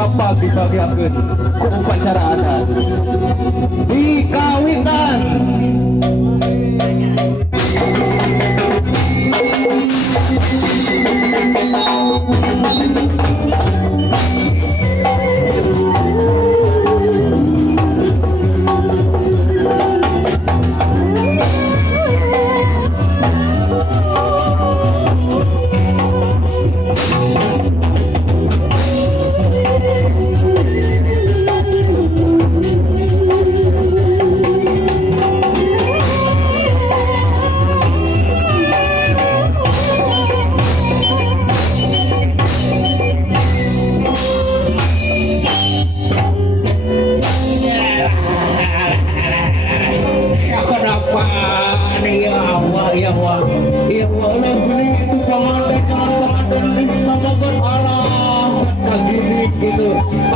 papa dibagiakeun ku upacara adat dikawitan.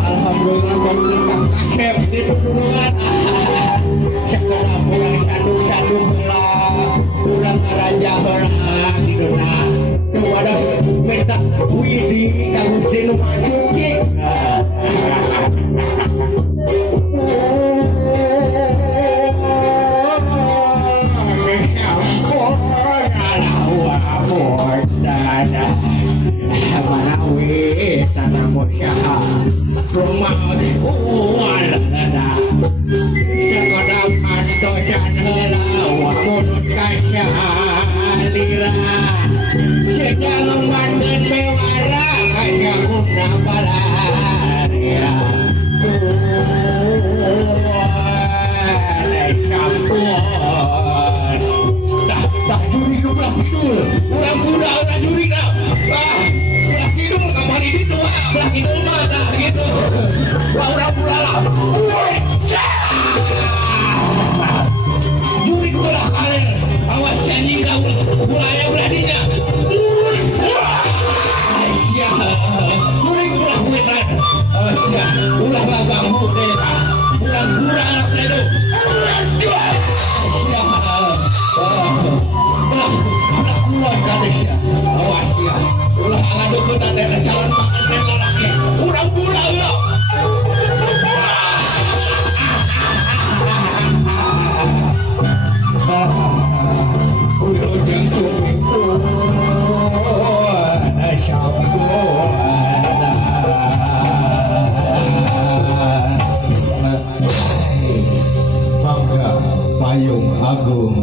Alhamdulillah pemerintah kasep di pegunungan sekarang pulang sadu-sadu pulang raja orang gitu nah itu ada minta widi kagusti nu masuki rumah di uwal ada sekedap antosan hela wamun kasyalira sejalan dan mewara kaya guna balaria campuan tak juri belah kidul ulang muda ulang juri dah belah kidul kapan itu belah kidul mata gitu ulang pulala juri belah kalian awas janji kau ulanya beladinya juri belah bukan ulah babang muda ulang kurang anak itu ulah kadesya awas ya ulah ngadu kita dari calon makan lelaki ulang pulang lo udah jantung itu Bangga Payung Agung.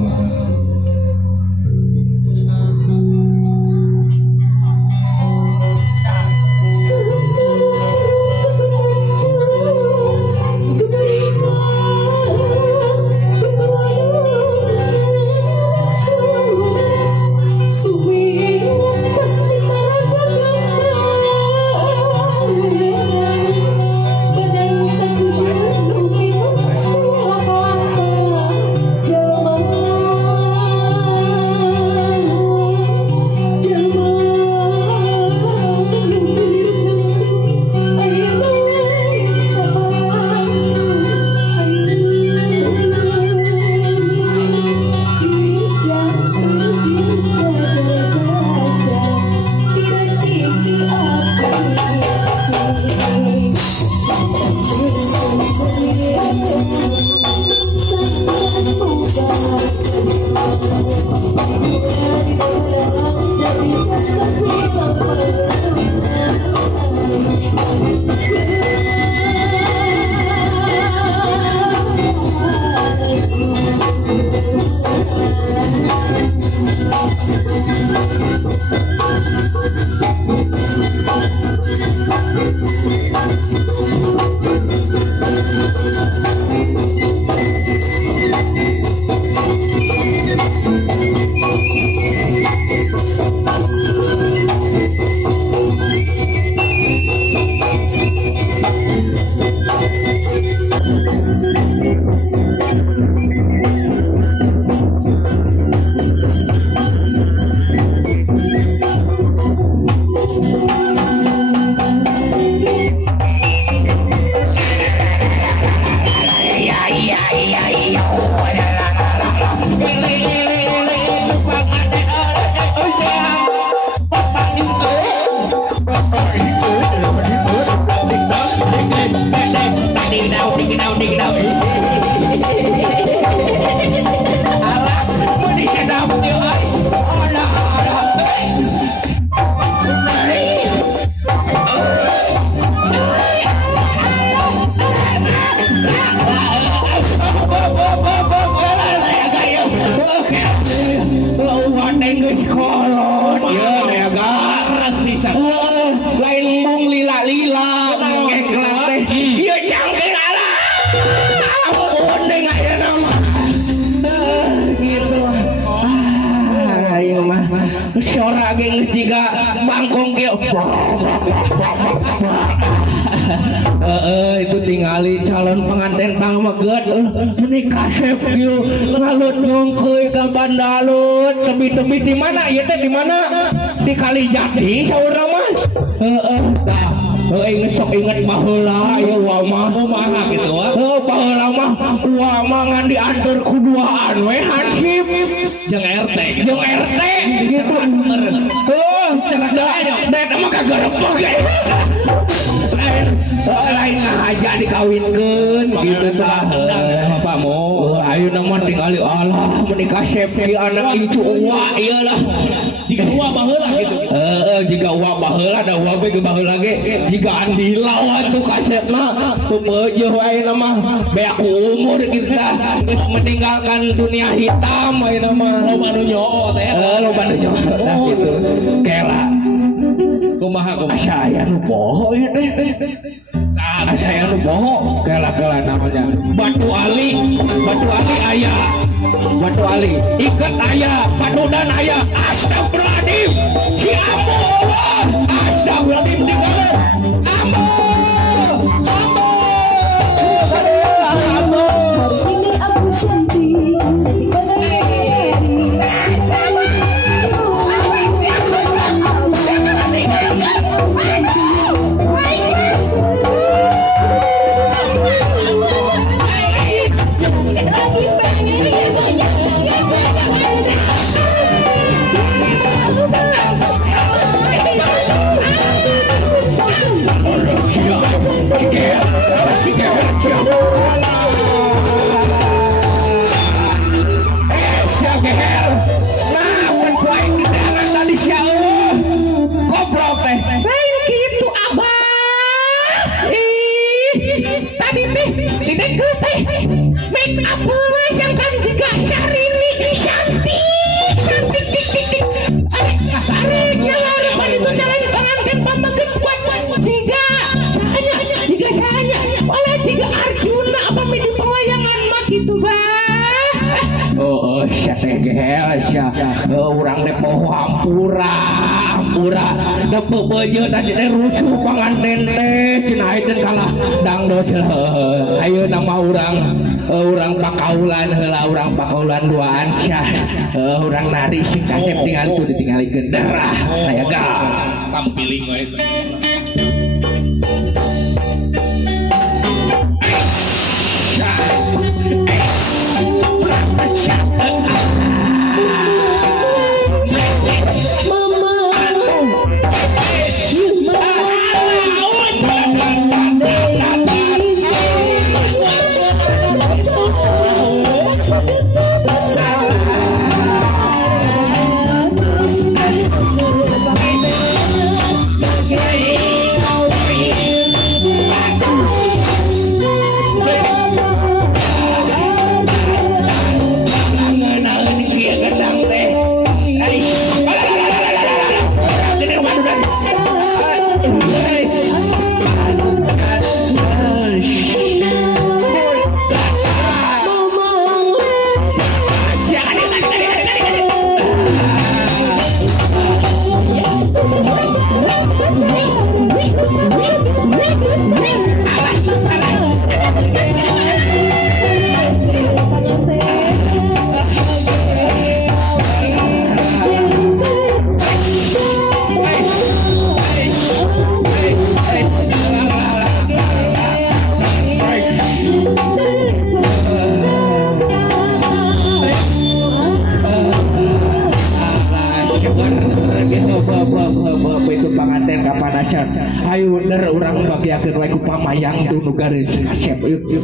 geus kolot ya garas pisan lain mung lila-lila ngengklak teh ieu cangkeung alah ampun deung aya nama gitu ayo mah sora ge geus jiga bangkong ge itu tingali calon pengantin Bang Meget menikah chef kieu ngalut nungkeuy ka Bandalut tebi-tebi di mana ieu teh di mana di Kalijati saurang mah tah geus sok inget baheula ieu wa mah kumaha kitu baheula mah wa mah ngan diantar ku duaan we hansip jeung RT gitu cenah mah kagarepok lain aja dikawinkeun gitu tah pamu ayeuna mah tingali Allah menikah sepi anak incu uwa ieu lah jika uwa baheula gitu jika uwa baheula da uwa ge baheula ge jika andila atuh kasetna peupeujeuh ayeuna mah beak umur kitu tah geus meninggalkan dunia hitam ayeuna mah loba nu nyoo teh loba nu nyoo tah kitu kela kumaha saya nu poho ieu teh saya nu poho kela namanya Batu Ali aya Batu Ali iket aya padudan aya astagfirullahaladzim si Ambo astagfirullahaladzim tinggal Ambo ini aku Santi urang teh poho hampura da peupeujeuh tadi teh rusuh panganten teh cenah ayeuna kalah dangdos ayeuna mah urang pakaulan heula urang pakaulan duaan syah urang nari sing kasep tinggal itu ditinggalikeun darah aya ga tampiling we ayo bener urang bagiakeun wae ku pamayang tuh nu garis kasep yuk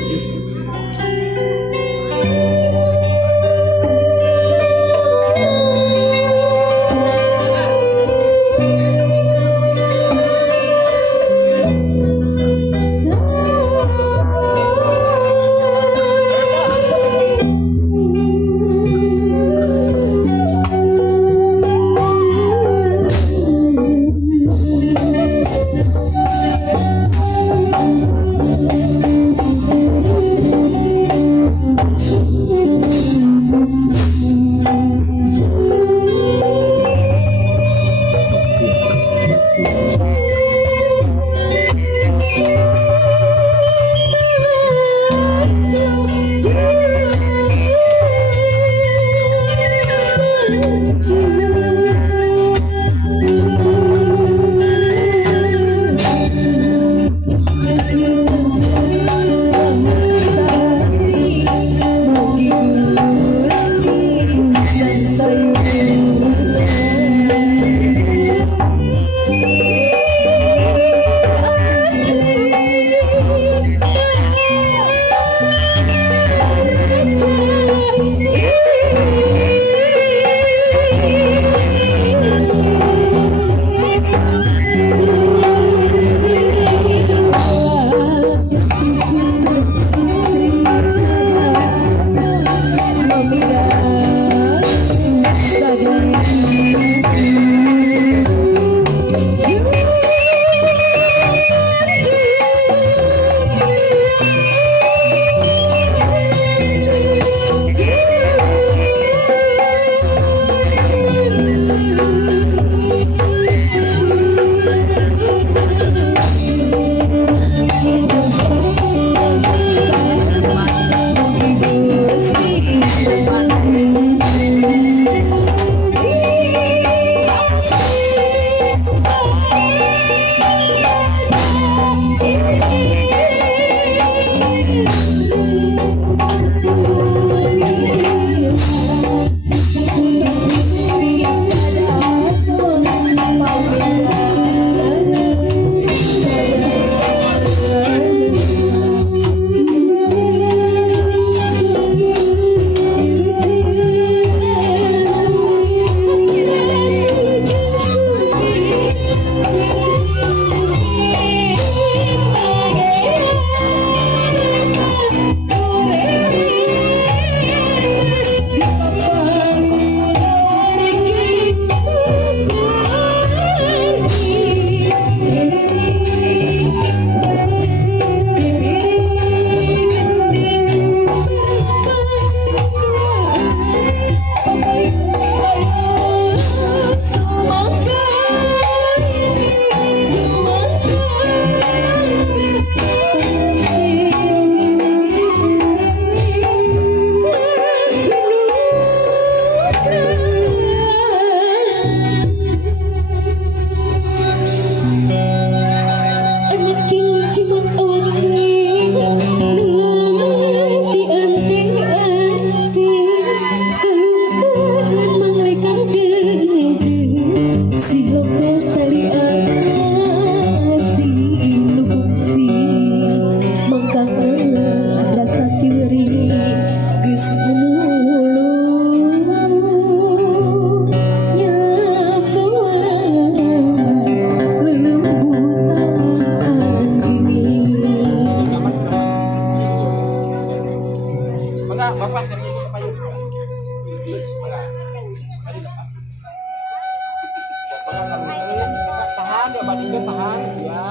Tahan ya, bandingkan tahan ya.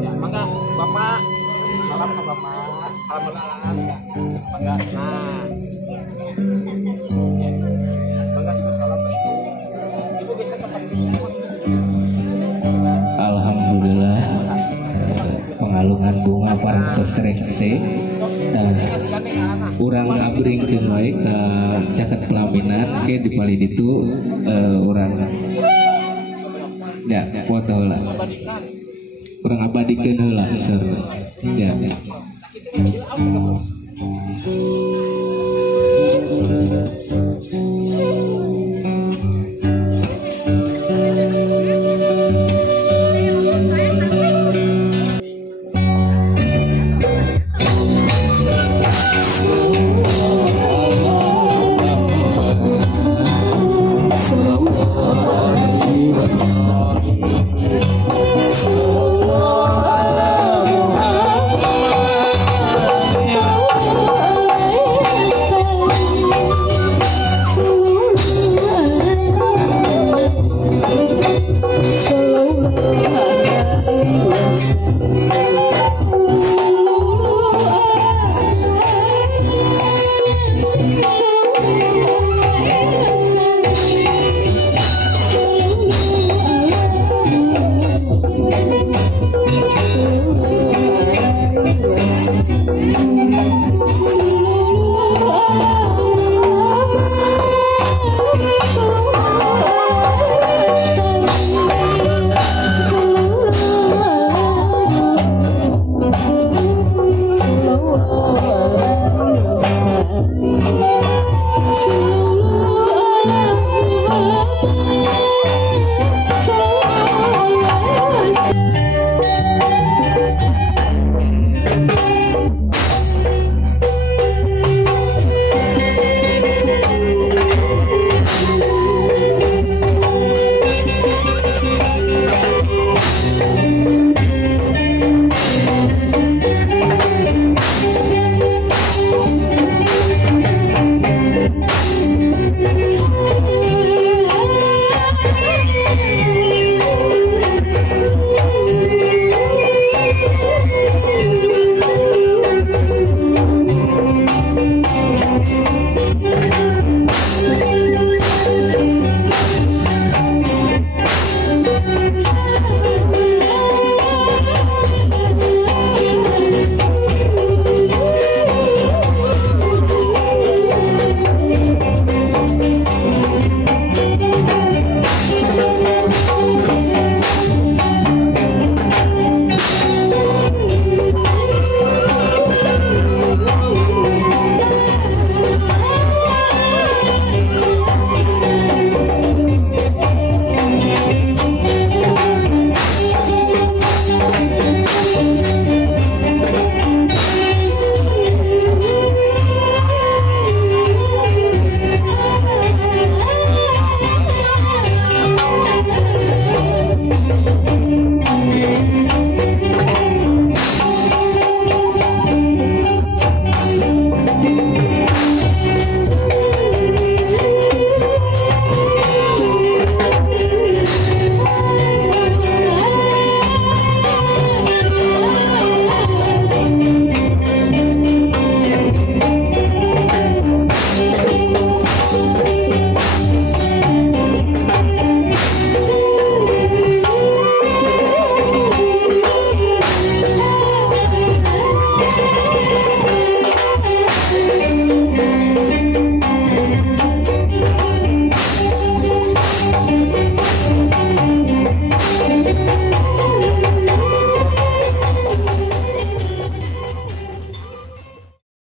Ya, mangga Bapak salam ke Bapak, alhamdulillah ya. Mangga nah. Ya. Mangga Ibu salam ke Ibu. Ibu bisa cepat. Alhamdulillah. Pengalungan bunga parantos rekse. Urang ngabringkeun wae ka caket pelaminan ke di pali ditu urang ya foto lah urang abadikeun heula seur ya.